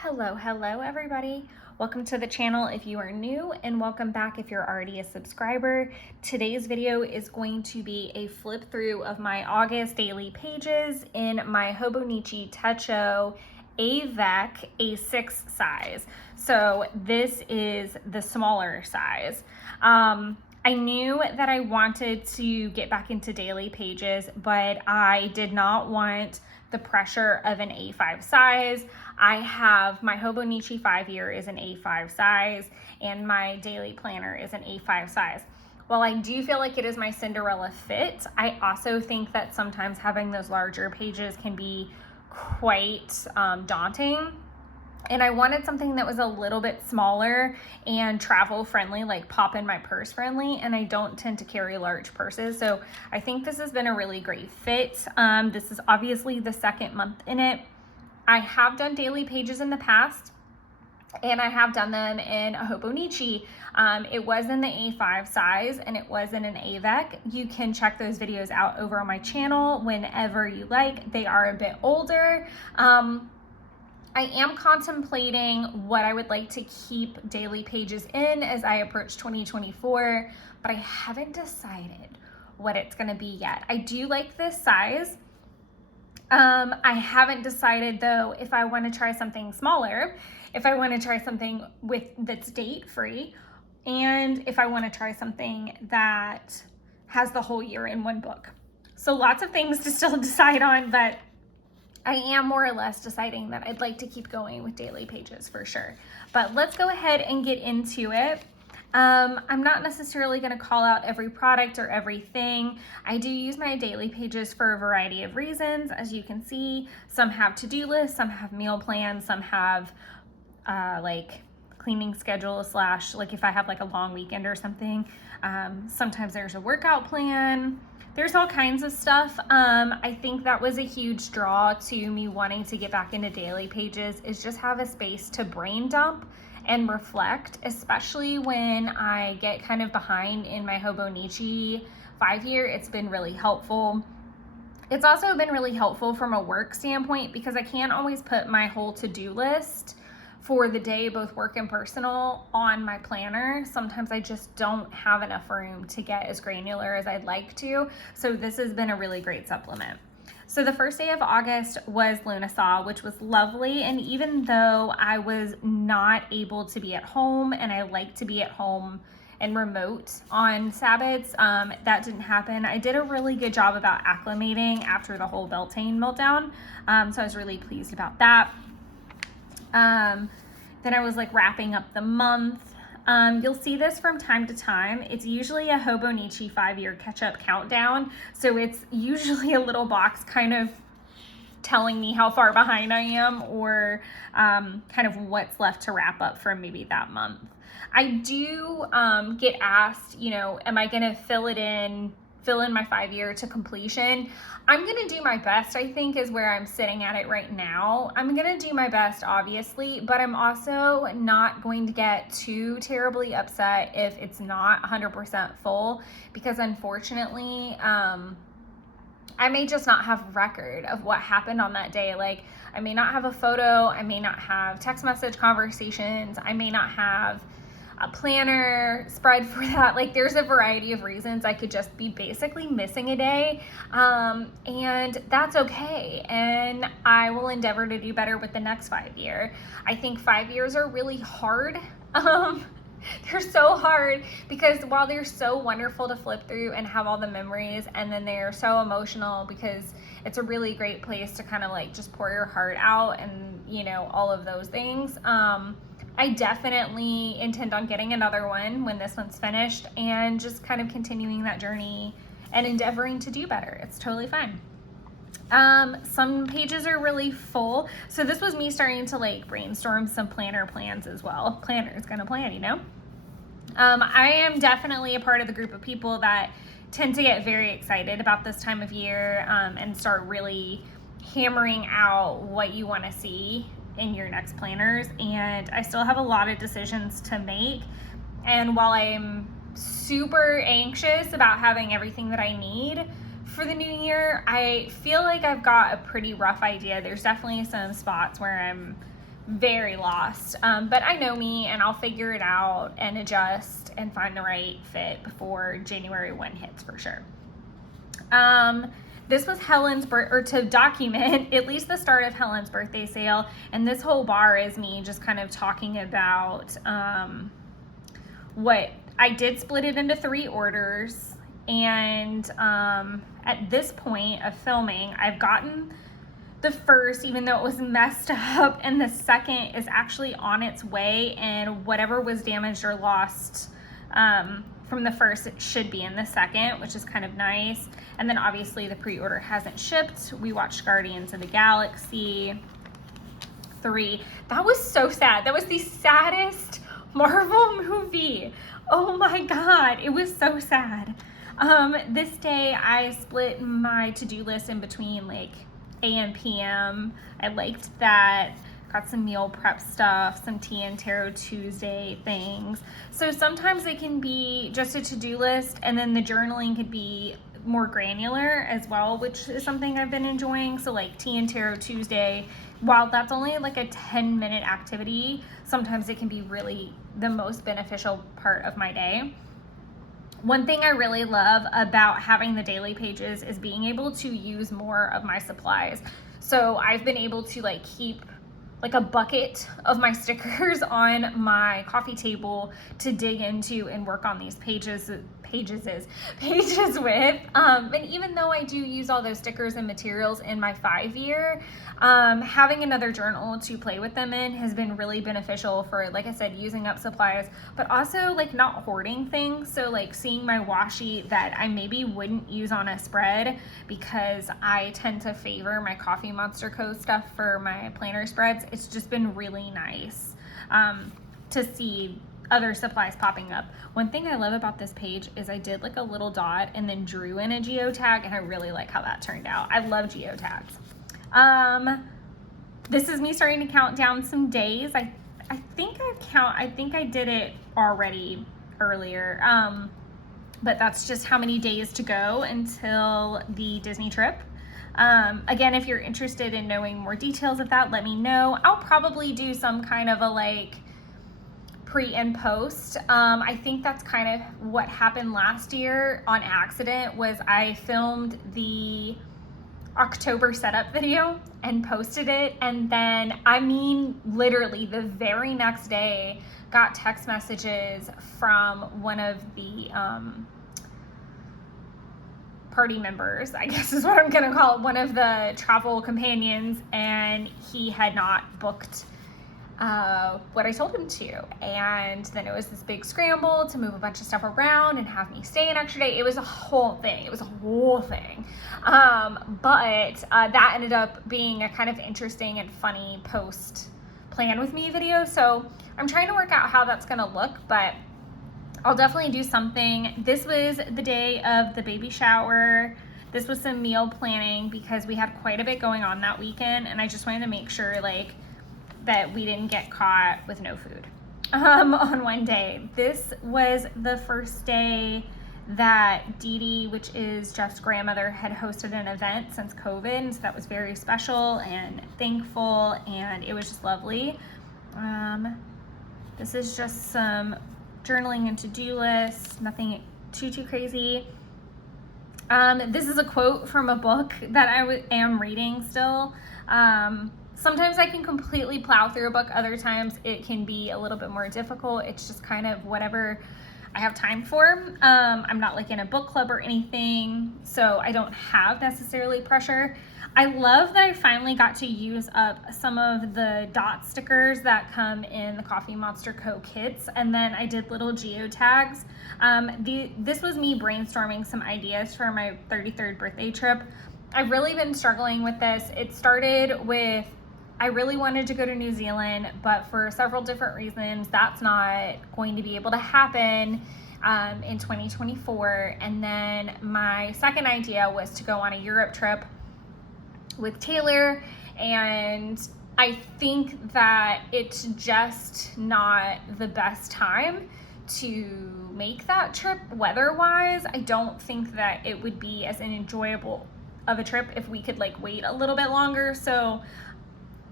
Hello everybody. Welcome to the channel if you are new, and welcome back if you're already a subscriber. Today's video is going to be a flip through of my August daily pages in my Hobonichi Techo Avec A6 size. So this is the smaller size. I knew that I wanted to get back into daily pages, but I did not want the pressure of an A5 size. I have my Hobonichi 5-year is an A5 size, and my daily planner is an A5 size. While I do feel like it is my Cinderella fit, I also think that sometimes having those larger pages can be quite daunting. And I wanted something that was a little bit smaller and travel friendly, like pop in my purse friendly, and I don't tend to carry large purses. So I think this has been a really great fit. This is obviously the second month in it. I have done daily pages in the past, and I have done them in a Hobonichi. It was in the A5 size, and it was in an Avec. You can check those videos out over on my channel whenever you like. They are a bit older. I am contemplating what I would like to keep daily pages in as I approach 2024, but I haven't decided what it's going to be yet. I do like this size. I haven't decided though if I want to try something smaller, if I want to try something that's date free, and if I want to try something that has the whole year in one book. So lots of things to still decide on, but I am more or less deciding that I'd like to keep going with daily pages for sure. But let's go ahead and get into it. I'm not necessarily going to call out every product or everything. I do use my daily pages for a variety of reasons. As you can see, some have to-do lists, some have meal plans, some have like cleaning schedule / like if I have like a long weekend or something. Sometimes there's a workout plan. There's all kinds of stuff. I think that was a huge draw to me wanting to get back into daily pages, is just have a space to brain dump and reflect, especially when I get kind of behind in my Hobonichi 5-year. It's been really helpful. It's also been really helpful from a work standpoint because I can't always put my whole to-do list for the day, both work and personal, on my planner. Sometimes I just don't have enough room to get as granular as I'd like to. So this has been a really great supplement. So the first day of August was Lunasaw, which was lovely. And even though I was not able to be at home, and I like to be at home and remote on Sabbaths, that didn't happen. I did a really good job about acclimating after the whole Beltane meltdown. So I was really pleased about that. Then I was like wrapping up the month. You'll see this from time to time. It's usually a Hobonichi 5-year catch-up countdown. So it's usually a little box kind of telling me how far behind I am, or kind of what's left to wrap up from maybe that month. I do get asked, am I going to fill in my 5-year to completion? I'm going to do my best, I think, is where I'm sitting at it right now. I'm going to do my best, obviously, but I'm also not going to get too terribly upset if it's not 100% full, because unfortunately, I may just not have record of what happened on that day. Like, I may not have a photo, I may not have text message conversations, I may not have a planner spread for that. Like, there's a variety of reasons I could just be basically missing a day, and that's okay. And I will endeavor to do better with the next 5-year. I think 5 years are really hard. They're so hard because while they're so wonderful to flip through and have all the memories, and then they're so emotional because it's a really great place to kind of like just pour your heart out and all of those things. I definitely intend on getting another one when this one's finished, and just kind of continuing that journey and endeavoring to do better. It's totally fine. Some pages are really full. So this was me starting to like brainstorm some planner plans as well. Planner's gonna plan, I am definitely a part of the group of people that tend to get very excited about this time of year, and start really hammering out what you want to see in your next planners. And I still have a lot of decisions to make. And while I'm super anxious about having everything that I need for the new year, I feel like I've got a pretty rough idea. There's definitely some spots where I'm very lost. But I know me, and I'll figure it out and adjust and find the right fit before January 1 hits for sure. This was Helen's to document at least the start of Helen's birthday sale. And this whole bar is me just kind of talking about what I did. Split it into 3 orders. And at this point of filming, I've gotten the first, even though it was messed up, and the second is actually on its way, and whatever was damaged or lost from the first, it should be in the second, which is kind of nice. And then obviously the pre-order hasn't shipped. We watched Guardians of the Galaxy 3. That was so sad. That was the saddest Marvel movie. Oh my God, it was so sad. This day I split my to-do list in between like AM, PM. I liked that. Got some meal prep stuff, some tea and tarot Tuesday things. So sometimes it can be just a to-do list, and then the journaling could be more granular as well, which is something I've been enjoying. So like tea and tarot Tuesday, while that's only like a 10-minute activity, sometimes it can be really the most beneficial part of my day. One thing I really love about having the daily pages is being able to use more of my supplies. So I've been able to like keep like a bucket of my stickers on my coffee table to dig into and work on these pages with. And even though I do use all those stickers and materials in my 5-year, having another journal to play with them in has been really beneficial for, like I said, using up supplies, but also like not hoarding things. So like seeing my washi that I maybe wouldn't use on a spread, because I tend to favor my Coffee Monster Co. stuff for my planner spreads. It's just been really nice to see other supplies popping up. One thing I love about this page is I did like a little dot and then drew in a geotag, and I really like how that turned out. I love geotags. This is me starting to count down some days. I think I did it already earlier. But that's just how many days to go until the Disney trip. Again, if you're interested in knowing more details of that, let me know. I'll probably do some kind of a like pre and post. I think that's kind of what happened last year on accident, was I filmed the October setup video and posted it, and then I mean literally the very next day got text messages from one of the party members, I guess is what I'm gonna call it, one of the travel companions, and he had not booked what I told him to. And then it was this big scramble to move a bunch of stuff around and have me stay an extra day. It was a whole thing. But that ended up being a kind of interesting and funny post plan with me video. So I'm trying to work out how that's gonna look, but I'll definitely do something. This was the day of the baby shower. This was some meal planning because we had quite a bit going on that weekend, and I just wanted to make sure like that we didn't get caught with no food on one day. This was the first day that Dee Dee, which is Jeff's grandmother, had hosted an event since COVID, and so that was very special and thankful, and it was just lovely. This is just some journaling and to-do lists, nothing too crazy. This is a quote from a book that I am reading still. Sometimes I can completely plow through a book. Other times it can be a little bit more difficult. It's just kind of whatever I have time for. I'm not like in a book club or anything, so I don't have necessarily pressure. I love that I finally got to use up some of the dot stickers that come in the Coffee Monster Co. kits, and then I did little geotags. This was me brainstorming some ideas for my 33rd birthday trip. I've really been struggling with this. It started with I really wanted to go to New Zealand, but for several different reasons, that's not going to be able to happen in 2024. And then my second idea was to go on a Europe trip with Taylor, and I think that it's just not the best time to make that trip weather-wise. I don't think that it would be as an enjoyable of a trip if we could like wait a little bit longer. So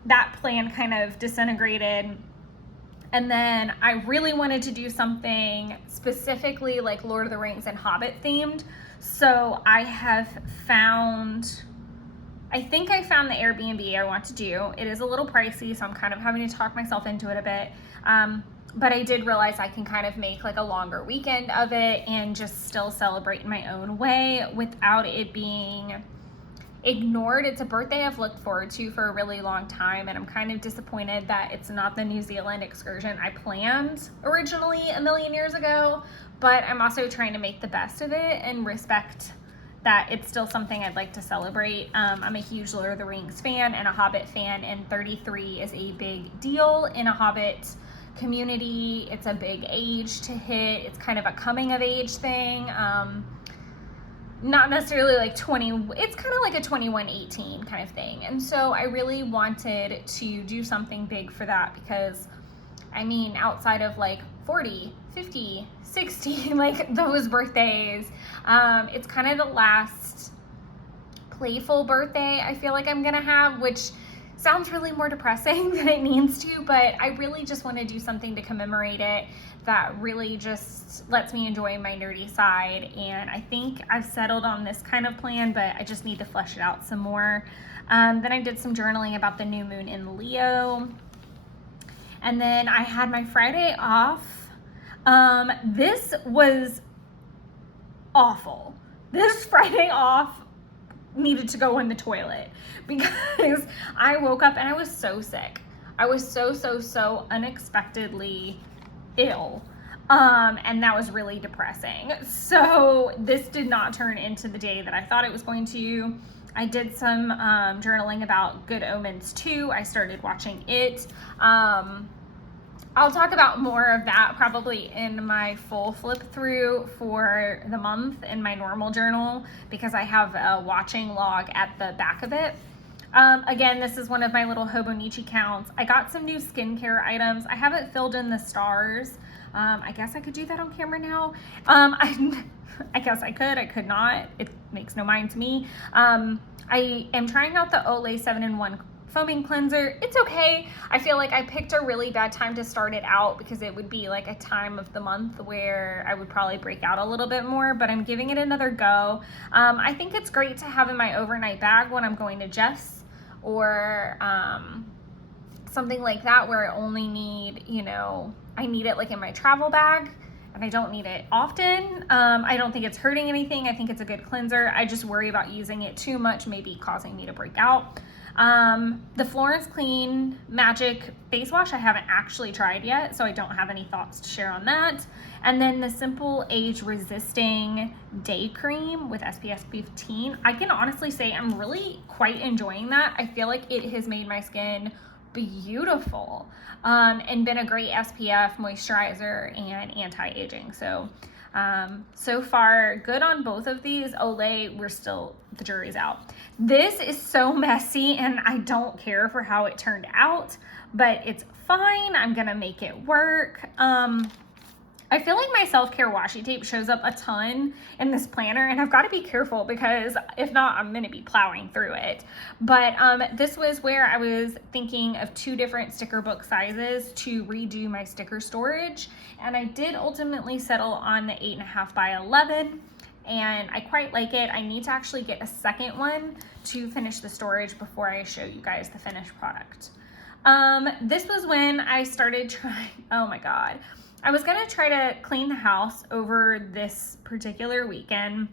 that plan kind of disintegrated. And then I really wanted to do something specifically like Lord of the Rings and Hobbit themed. So I think I found the Airbnb I want to do. It is a little pricey, so I'm kind of having to talk myself into it a bit. But I did realize I can kind of make like a longer weekend of it and just still celebrate in my own way without it being ignored. It's a birthday I've looked forward to for a really long time, and I'm kind of disappointed that it's not the New Zealand excursion I planned originally a million years ago, but I'm also trying to make the best of it and respect that it's still something I'd like to celebrate. I'm a huge Lord of the Rings fan and a Hobbit fan, and 33 is a big deal in a Hobbit community. It's a big age to hit. It's kind of a coming of age thing. Not necessarily like 20, it's kind of like a 21-18 kind of thing. And so I really wanted to do something big for that because, I mean, outside of like 40, 50, 60, like those birthdays, it's kind of the last playful birthday I feel like I'm gonna have, which sounds really more depressing than it means to, but I really just want to do something to commemorate it that really just lets me enjoy my nerdy side. And I think I've settled on this kind of plan, but I just need to flesh it out some more. Then I did some journaling about the new moon in Leo. And then I had my Friday off. This was awful. This Friday off needed to go in the toilet because I woke up and I was so sick. I was so unexpectedly ill. And that was really depressing. So this did not turn into the day that I thought it was going to. I did some journaling about Good Omens 2. I started watching it. I'll talk about more of that probably in my full flip through for the month in my normal journal because I have a watching log at the back of it. Again, this is one of my little Hobonichi counts. I got some new skincare items. I haven't filled in the stars. I guess I could do that on camera now. I guess I could not. It makes no mind to me. I am trying out the Olay 7-in-1 foaming cleanser. It's okay. I feel like I picked a really bad time to start it out because it would be like a time of the month where I would probably break out a little bit more, but I'm giving it another go. I think it's great to have in my overnight bag when I'm going to Jeff's or something like that where I only need, I need it like in my travel bag and I don't need it often. I don't think it's hurting anything. I think it's a good cleanser. I just worry about using it too much, maybe causing me to break out. The Florence Clean Magic Face Wash I haven't actually tried yet, so I don't have any thoughts to share on that. And then the Simple Age Resisting Day Cream with SPF 15. I can honestly say I'm really quite enjoying that. I feel like it has made my skin beautiful and been a great SPF moisturizer and anti-aging. So so far good on both of these. Olay, the jury's out. This is so messy and I don't care for how it turned out, but it's fine. I'm gonna make it work. I feel like my self-care washi tape shows up a ton in this planner and I've got to be careful because if not, I'm going to be plowing through it. But this was where I was thinking of 2 different sticker book sizes to redo my sticker storage. And I did ultimately settle on the 8.5 by 11 and I quite like it. I need to actually get a second one to finish the storage before I show you guys the finished product. This was when I started trying, oh my God. I was gonna try to clean the house over this particular weekend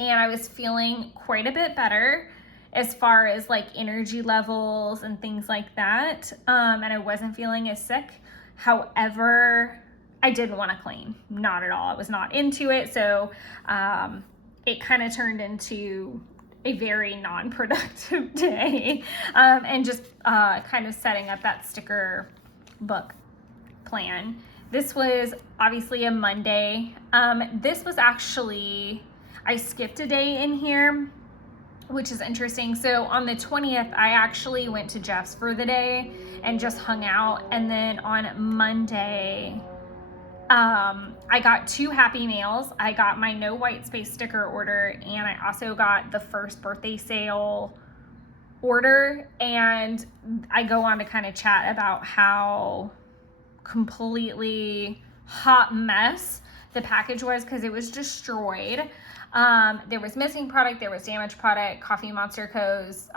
and I was feeling quite a bit better as far as like energy levels and things like that. And I wasn't feeling as sick. However, I didn't want to clean, not at all. I was not into it. So it kind of turned into a very non-productive day and just kind of setting up that sticker book plan. This was obviously a Monday. This was actually, I skipped a day in here, which is interesting. So on the 20th, I actually went to Jeff's for the day and just hung out. And then on Monday, I got 2 happy mails. I got my no white space sticker order and I also got the first birthday sale order, and I go on to kind of chat about how completely hot mess the package was, because it was destroyed. There was missing product, there was damaged product. Coffee Monster Co.'s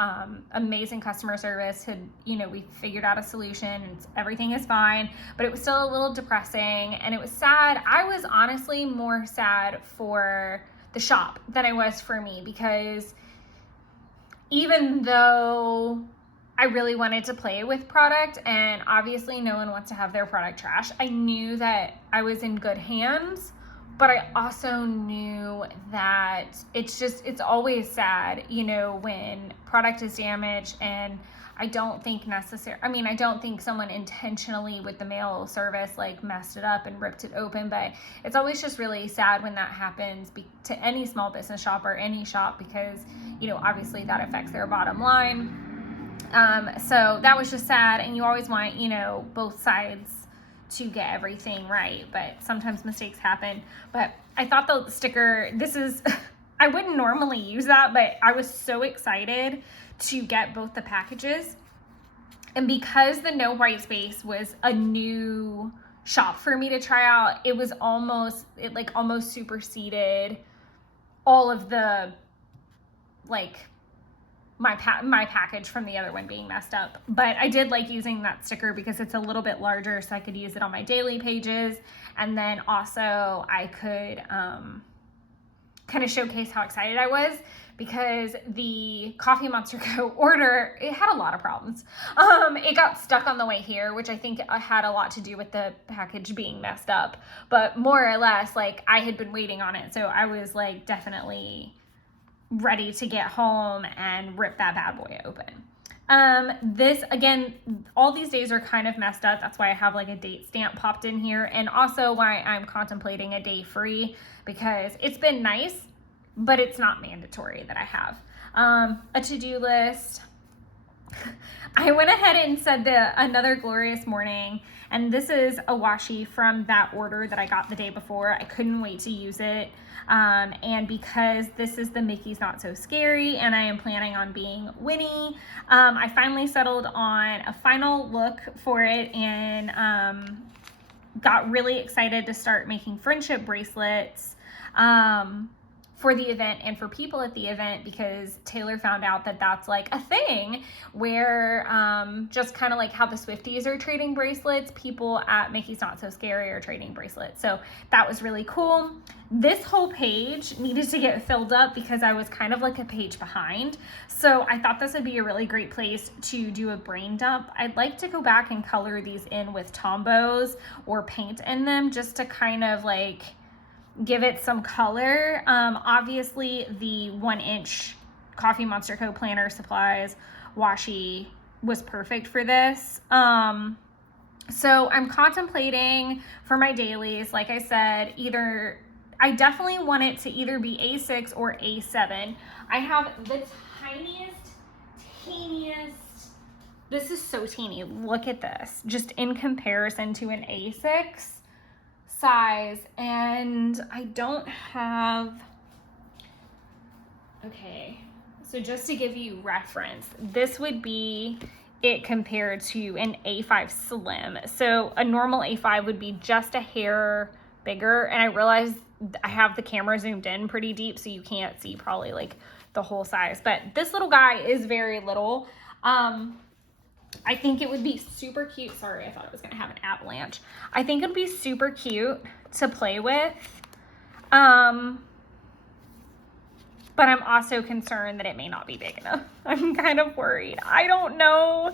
amazing customer service had, we figured out a solution, and everything is fine, but it was still a little depressing, and it was sad. I was honestly more sad for the shop than I was for me, because even though I really wanted to play with product, and obviously no one wants to have their product trash, I knew that I was in good hands, but I also knew that it's always sad, when product is damaged. And I don't think I don't think someone intentionally with the mail service like messed it up and ripped it open, but it's always just really sad when that happens to any small business shop or any shop, because, obviously that affects their bottom line. So that was just sad, and you always want, both sides to get everything right, but sometimes mistakes happen. But I thought the sticker, I wouldn't normally use that, but I was so excited to get both the packages. And because the No Bright Space was a new shop for me to try out, it almost superseded all of the, my package from the other one being messed up. But I did like using that sticker because it's a little bit larger, so I could use it on my daily pages. And then also I could kind of showcase how excited I was, because the Coffee Monster Co. order, it had a lot of problems. It got stuck on the way here, which I think had a lot to do with the package being messed up. But more or less, I had been waiting on it, so I was definitely ready to get home and rip that bad boy open. This, again, all these days are kind of messed up. That's why I have a date stamp popped in here, and also why I'm contemplating a day free, because it's been nice, but it's not mandatory that I have. A to-do list. I went ahead and said another glorious morning, and this is a washi from that order that I got the day before. I couldn't wait to use it. And because this is the Mickey's Not So Scary, and I am planning on being Winnie, I finally settled on a final look for it, and got really excited to start making friendship bracelets for the event and for people at the event, because Taylor found out that that's a thing where just kind of how the Swifties are trading bracelets, people at Mickey's Not So Scary are trading bracelets. So that was really cool. This whole page needed to get filled up because I was kind of a page behind. So I thought this would be a really great place to do a brain dump. I'd like to go back and color these in with Tombows or paint in them, just to kind of give it some color. Obviously the 1-inch Coffee Monster Co. planner supplies washi was perfect for this. So I'm contemplating for my dailies, like I said, I definitely want it to either be A6 or A7. I have the teeniest, this is so teeny, look at this, just in comparison to an A6 size, and I don't have, okay, so just to give you reference, this would be it compared to an A5 Slim. So a normal A5 would be just a hair bigger, and I realize I have the camera zoomed in pretty deep, so you can't see probably the whole size, but this little guy is very little. I think it would be super cute. Sorry, I thought it was going to have an avalanche. I think it'd be super cute to play with. But I'm also concerned that it may not be big enough. I'm kind of worried. I don't know,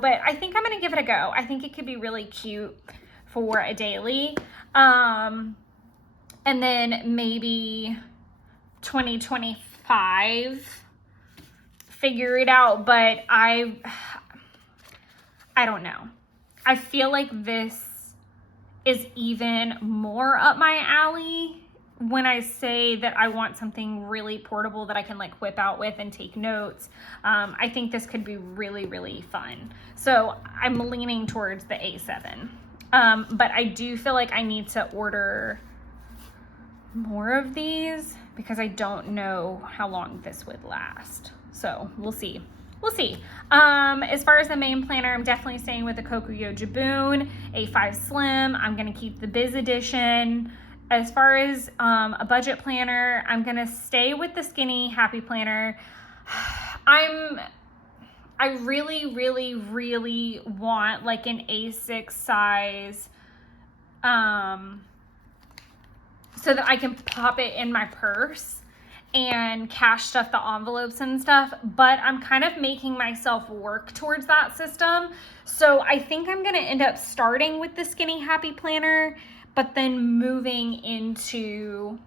but I think I'm going to give it a go. I think it could be really cute for a daily. And then maybe 2025 figure it out, but I don't know. I feel like this is even more up my alley when I say that I want something really portable that I can whip out with and take notes. I think this could be really, really fun. So I'm leaning towards the A7. But I do feel like I need to order more of these because I don't know how long this would last. So we'll see. we'll see. As far as the main planner, I'm definitely staying with the Kokuyo Jabun A5 Slim. I'm going to keep the Biz Edition. As far as a budget planner, I'm going to stay with the Skinny Happy Planner. I really, really, really want like an A6 size, so that I can pop it in my purse and cash stuff the envelopes and stuff, but I'm kind of making myself work towards that system. So I think I'm gonna end up starting with the Skinny Happy Planner, but then moving into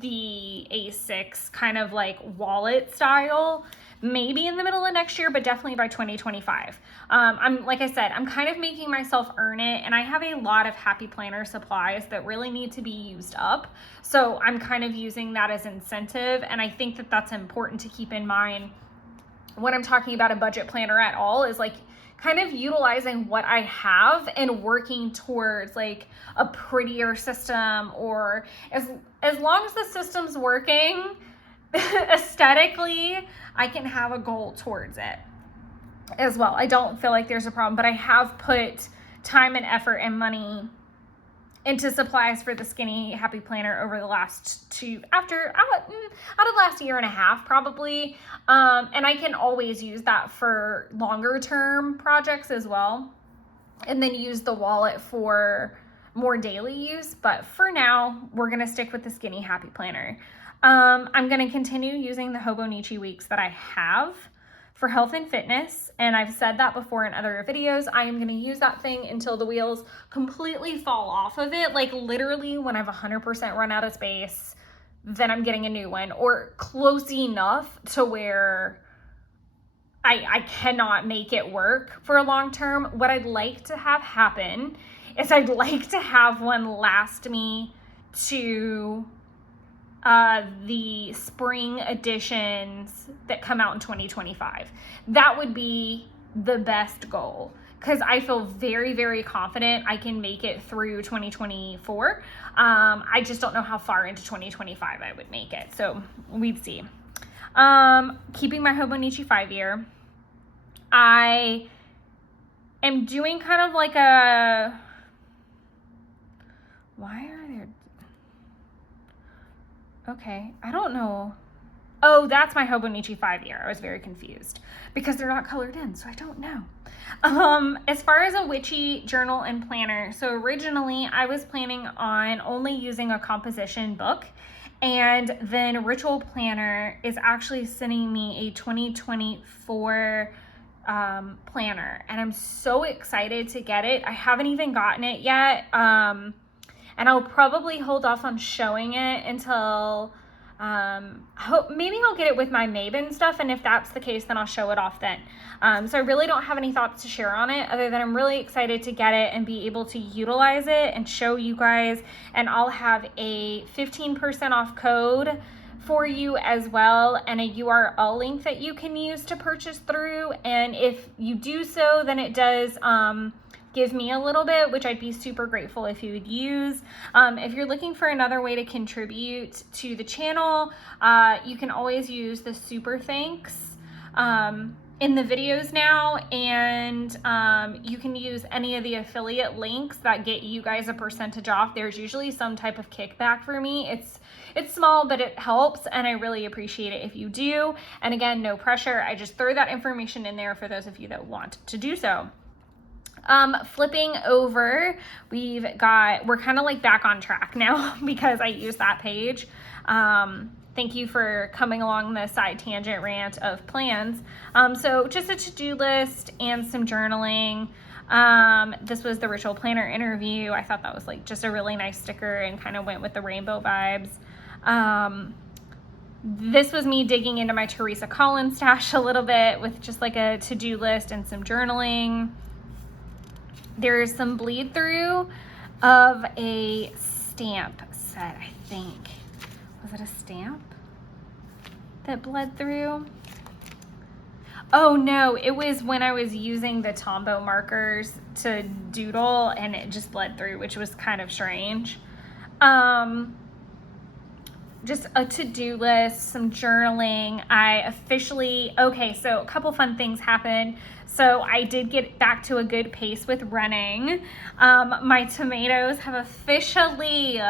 the A6 kind of like wallet style, maybe in the middle of next year, but definitely by 2025. Like I said, I'm kind of making myself earn it, and I have a lot of Happy Planner supplies that really need to be used up. So I'm kind of using that as incentive, and I think that that's important to keep in mind when I'm talking about a budget planner at all, is like kind of utilizing what I have and working towards like a prettier system, or as long as the system's working aesthetically, I can have a goal towards it as well. I don't feel like there's a problem, but I have put time and effort and money into supplies for the Skinny Happy Planner over the last out of the last year and a half probably, and I can always use that for longer term projects as well, and then use the wallet for more daily use. But for now, we're gonna stick with the Skinny Happy Planner. I'm gonna continue using the Hobonichi weeks that I have for health and fitness, and I've said that before in other videos. I am going to use that thing until the wheels completely fall off of it. Like literally when I've 100% run out of space, then I'm getting a new one, or close enough to where I cannot make it work for a long term. What I'd like to have happen is I'd like to have one last me to the spring editions that come out in 2025. That would be the best goal, because I feel very, very confident I can make it through 2024. I just don't know how far into 2025 I would make it, so we'd see. Keeping my Hobonichi 5-year. I am doing kind of like a, why are there, okay, I don't know. Oh, that's my Hobonichi 5-year. I was very confused because they're not colored in, so I don't know. As far as a witchy journal and planner, so originally I was planning on only using a composition book, and then Ritual Planner is actually sending me a 2024 planner, and I'm so excited to get it. I haven't even gotten it yet, and I'll probably hold off on showing it until maybe I'll get it with my Maven stuff, and if that's the case, then I'll show it off then. So I really don't have any thoughts to share on it, other than I'm really excited to get it and be able to utilize it and show you guys, and I'll have a 15% off code for you as well, and a URL link that you can use to purchase through. And if you do so, then it does give me a little bit, which I'd be super grateful if you would use. If you're looking for another way to contribute to the channel, you can always use the super thanks in the videos now, and you can use any of the affiliate links that get you guys a percentage off. There's usually some type of kickback for me. It's small, but it helps, and I really appreciate it if you do. And again, no pressure. I just throw that information in there for those of you that want to do so. Flipping over, we're kind of like back on track now because I used that page. Thank you for coming along the side tangent rant of plans. So just a to-do list and some journaling. This was the Ritual Planner interview. I thought that was like just a really nice sticker and kind of went with the rainbow vibes. This was me digging into my Teresa Collins stash a little bit with just like a to-do list and some journaling. There's some bleed through of a stamp set, I think. Was it a stamp that bled through? Oh no, it was when I was using the Tombow markers to doodle and it just bled through, which was kind of strange. just a to-do list, some journaling. So a couple fun things happened. So I did get back to a good pace with running. My tomatoes have officially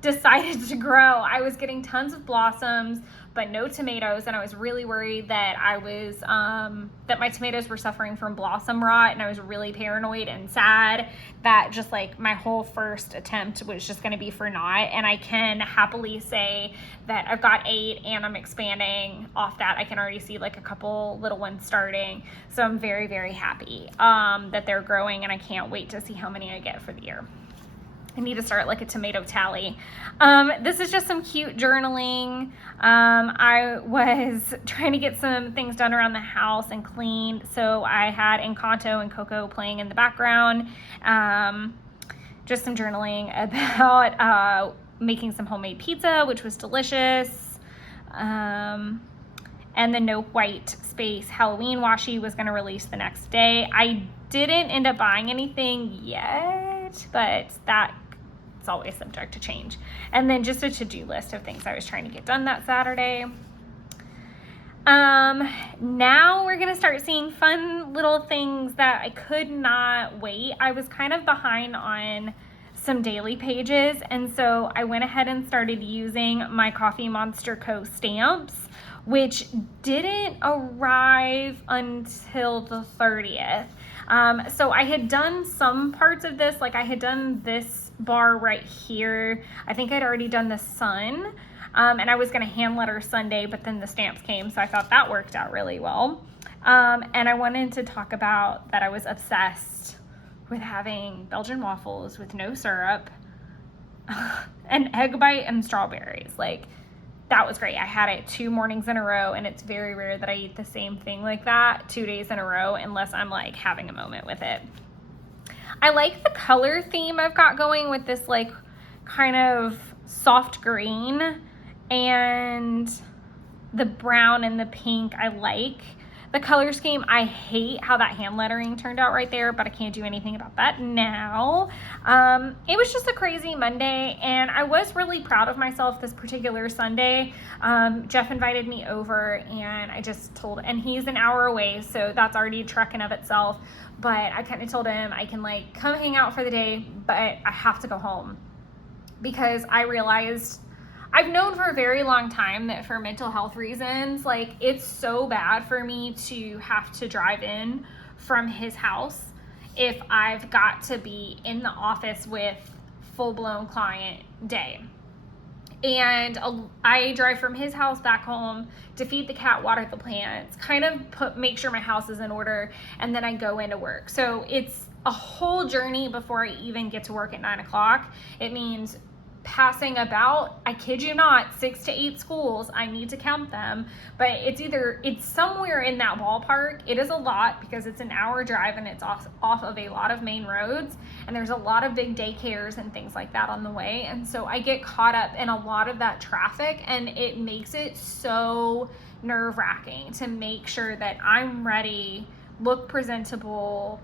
decided to grow. I was getting tons of blossoms, but no tomatoes, and I was really worried that that my tomatoes were suffering from blossom rot, and I was really paranoid and sad that just like my whole first attempt was just going to be for naught. And I can happily say that I've got 8 and I'm expanding off that. I can already see like a couple little ones starting, so I'm very, very happy that they're growing, and I can't wait to see how many I get for the year. I need to start like a tomato tally. This is just some cute journaling. I was trying to get some things done around the house and cleaned. So I had Encanto and Coco playing in the background. Just some journaling about making some homemade pizza, which was delicious. And the No White Space Halloween washi was gonna release the next day. I didn't end up buying anything yet, but that's always subject to change. And then just a to-do list of things I was trying to get done that Saturday. Now we're gonna start seeing fun little things that I could not wait. I was kind of behind on some daily pages, and so I went ahead and started using my Coffee Monster Co. stamps, which didn't arrive until the 30th. So I had done some parts of this, like I had done this bar right here. I think I'd already done the sun, and I was gonna hand letter Sunday, but then the stamps came, so I thought that worked out really well. And I wanted to talk about that I was obsessed with having Belgian waffles with no syrup, and egg bite and strawberries. Like, that was great. I had it 2 mornings in a row, and it's very rare that I eat the same thing like that 2 days in a row unless I'm like having a moment with it. I like the color theme I've got going with this like kind of soft green and the brown and the pink. I like the color scheme. I hate how that hand lettering turned out right there, but I can't do anything about that now. It was just a crazy Monday, and I was really proud of myself this particular Sunday. Jeff invited me over, and I just told, and he's an hour away, so that's already a trek in of itself, but I kind of told him I can like come hang out for the day, but I have to go home, because I realized I've known for a very long time that for mental health reasons, like it's so bad for me to have to drive in from his house if I've got to be in the office with full-blown client day. And I drive from his house back home to feed the cat, water the plants, kind of make sure my house is in order, and then I go into work. So it's a whole journey before I even get to work at 9 o'clock. It means passing about, I kid you not, 6 to 8 schools. I need to count them, but it's somewhere in that ballpark. It is a lot because it's an hour drive, and it's off of a lot of main roads, and there's a lot of big daycares and things like that on the way. And so I get caught up in a lot of that traffic, and it makes it so nerve-wracking to make sure that I'm ready, look presentable,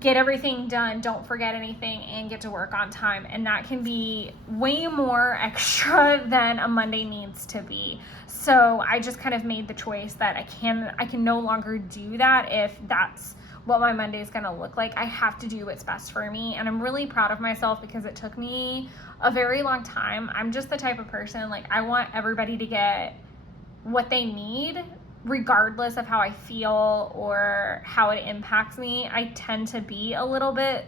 get everything done, don't forget anything, and get to work on time. And that can be way more extra than a Monday needs to be. So I just kind of made the choice that I can no longer do that if that's what my Monday is going to look like. I have to do what's best for me, and I'm really proud of myself because it took me a very long time. I'm just the type of person, like, I want everybody to get what they need regardless of how I feel or how it impacts me. I tend to be a little bit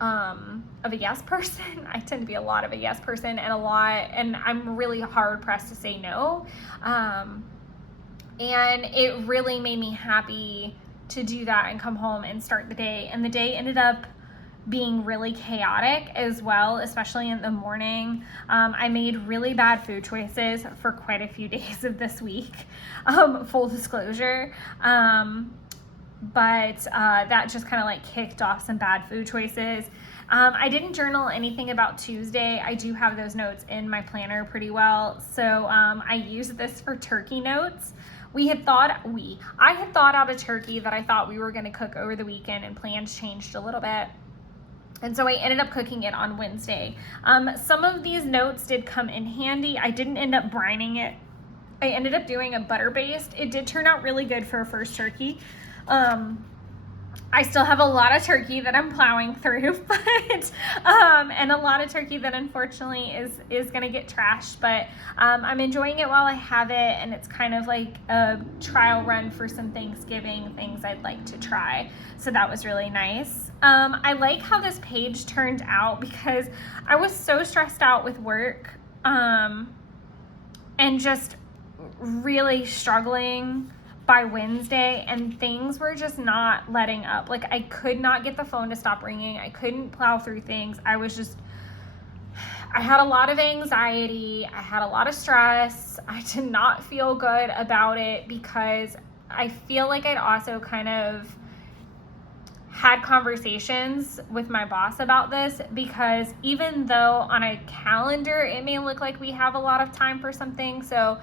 of a yes person. I tend to be a lot of a yes person, and I'm really hard pressed to say no. And it really made me happy to do that and come home and start the day. And the day ended up being really chaotic as well, especially in the morning. I made really bad food choices for quite a few days of this week, full disclosure. But that just kind of like kicked off some bad food choices. I didn't journal anything about Tuesday. I do have those notes in my planner pretty well. So I used this for turkey notes. I had thought out a turkey that I thought we were going to cook over the weekend, and plans changed a little bit. And so I ended up cooking it on Wednesday. Some of these notes did come in handy. I didn't end up brining it. I ended up doing a butter based. It did turn out really good for a first turkey. I still have a lot of turkey that I'm plowing through, but and a lot of turkey that unfortunately is gonna get trashed, but I'm enjoying it while I have it, and it's kind of like a trial run for some Thanksgiving things I'd like to try. So that was really nice. I like how this page turned out because I was so stressed out with work and just really struggling by Wednesday, and things were just not letting up. Like, I could not get the phone to stop ringing. I couldn't plow through things. I had a lot of anxiety. I had a lot of stress. I did not feel good about it because I feel like I'd also kind of had conversations with my boss about this, because even though on a calendar it may look like we have a lot of time for something, so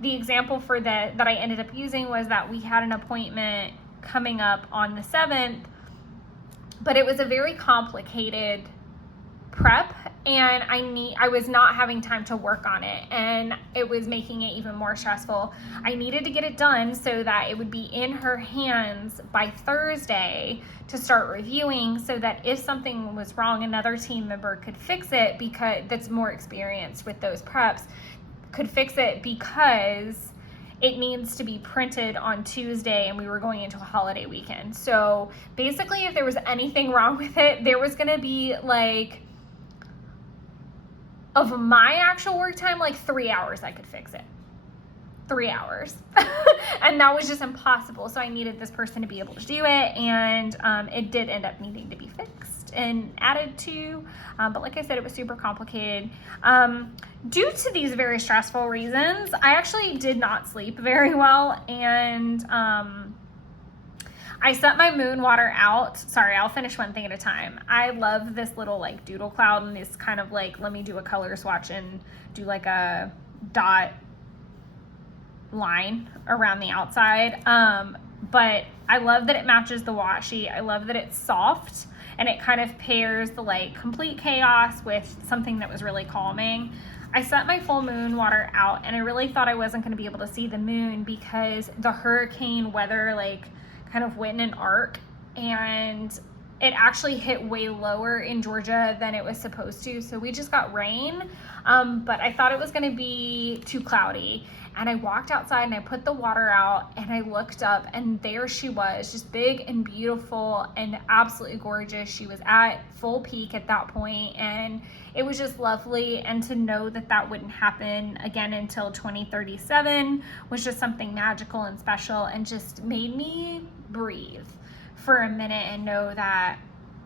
the example for that I ended up using was that we had an appointment coming up on the 7th, but it was a very complicated prep, and I was not having time to work on it, and it was making it even more stressful. I needed to get it done so that it would be in her hands by Thursday to start reviewing, so that if something was wrong, another team member could fix it, because that's more experienced with those preps, could fix it, because it needs to be printed on Tuesday and we were going into a holiday weekend. So basically, if there was anything wrong with it, there was gonna be like, of my actual work time, like 3 hours I could fix it. 3 hours. And that was just impossible. So I needed this person to be able to do it, and it did end up needing to be fixed and added to, but like I said, it was super complicated. Due to these very stressful reasons, I actually did not sleep very well, and I set my moon water out. Sorry, I'll finish one thing at a time. I love this little like doodle cloud, and this kind of like, let me do a color swatch and do like a dot line around the outside. But I love that it matches the washi. I love that it's soft, and it kind of pairs the like complete chaos with something that was really calming. I set my full moon water out, and I really thought I wasn't going to be able to see the moon because the hurricane weather like kind of went in an arc, and it actually hit way lower in Georgia than it was supposed to. So we just got rain, but I thought it was going to be too cloudy. And I walked outside and I put the water out, and I looked up, and there she was, just big and beautiful and absolutely gorgeous. She was at full peak at that point, and it was just lovely. And to know that that wouldn't happen again until 2037 was just something magical and special, and just made me breathe for a minute and know that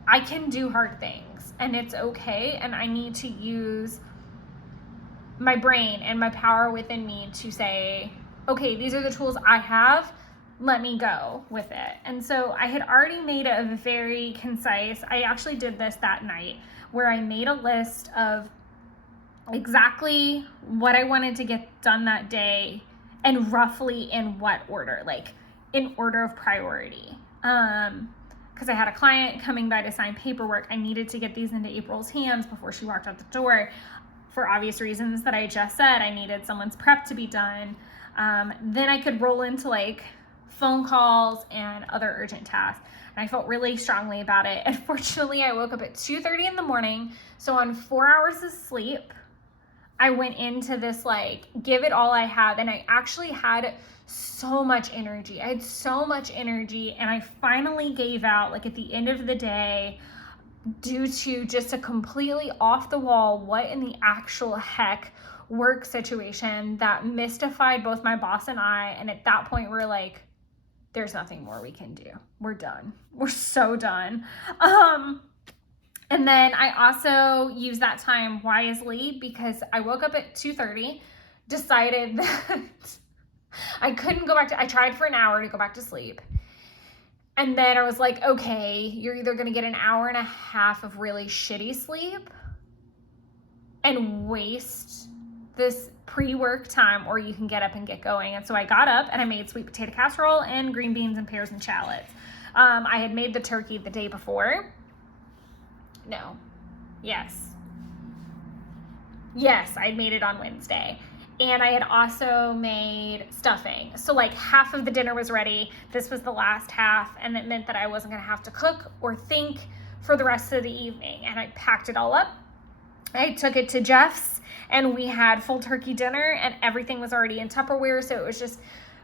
I can do hard things and it's okay, and I need to use my brain and my power within me to say, okay, these are the tools I have, let me go with it. And so I had already made a very concise, I actually did this that night, where I made a list of exactly what I wanted to get done that day, and roughly in what order, like in order of priority. Because I had a client coming by to sign paperwork. I needed to get these into April's hands before she walked out the door. For obvious reasons that I just said, I needed someone's prep to be done. Then I could roll into like phone calls and other urgent tasks. And I felt really strongly about it. Unfortunately, I woke up at 2:30 in the morning. So on 4 hours of sleep, I went into this like, give it all I have. And I actually had so much energy. I had so much energy, and I finally gave out like at the end of the day, due to just a completely off the wall, what in the actual heck work situation that mystified both my boss and I. And at that point, we're like, there's nothing more we can do. We're done. We're so done. And then I also used that time wisely, because I woke up at 2:30, decided that I couldn't go back to, I tried for an hour to go back to sleep. And then I was like, okay, you're either going to get an hour and a half of really shitty sleep and waste this pre-work time, or you can get up and get going. And so I got up and I made sweet potato casserole and green beans and pears and shallots. I had made the turkey the day before. No. Yes. Yes, I made it on Wednesday. And I had also made stuffing. So like half of the dinner was ready. This was the last half, and it meant that I wasn't gonna have to cook or think for the rest of the evening. And I packed it all up. I took it to Jeff's, and we had full turkey dinner, and everything was already in Tupperware. So it was just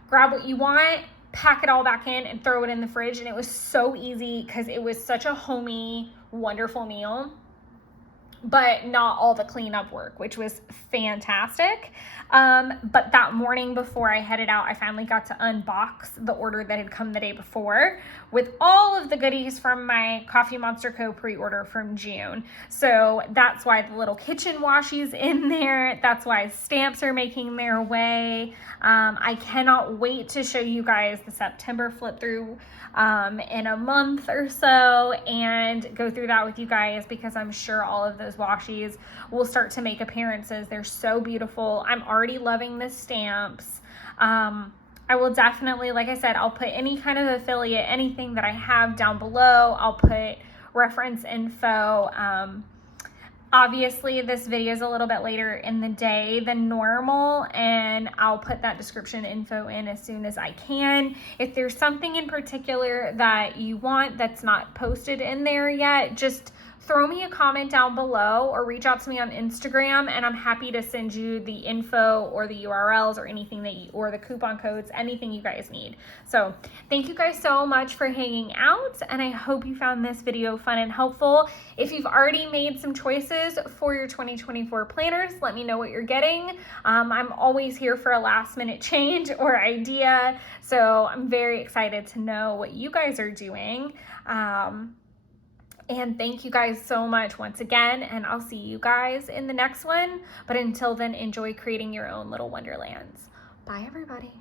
grab what you want, pack it all back in, and throw it in the fridge. And it was so easy because it was such a homey, wonderful meal, but not all the cleanup work, which was fantastic. But that morning before I headed out, I finally got to unbox the order that had come the day before with all of the goodies from my Coffee Monster Co. pre-order from June. So that's why the little kitchen washi's in there. That's why stamps are making their way. I cannot wait to show you guys the September flip through in a month or so and go through that with you guys, because I'm sure all of those washi's will start to make appearances. They're so beautiful. I'm already loving the stamps. I will definitely, like I said, I'll put any kind of affiliate, anything that I have down below. I'll put reference info. Obviously, this video is a little bit later in the day than normal, and I'll put that description info in as soon as I can. If there's something in particular that you want that's not posted in there yet, just throw me a comment down below or reach out to me on Instagram, and I'm happy to send you the info or the URLs or anything that or the coupon codes, anything you guys need. So thank you guys so much for hanging out, and I hope you found this video fun and helpful. If you've already made some choices for your 2024 planners, let me know what you're getting. I'm always here for a last minute change or idea, so I'm very excited to know what you guys are doing. And thank you guys so much once again, and I'll see you guys in the next one. But until then, enjoy creating your own little wonderlands. Bye, everybody.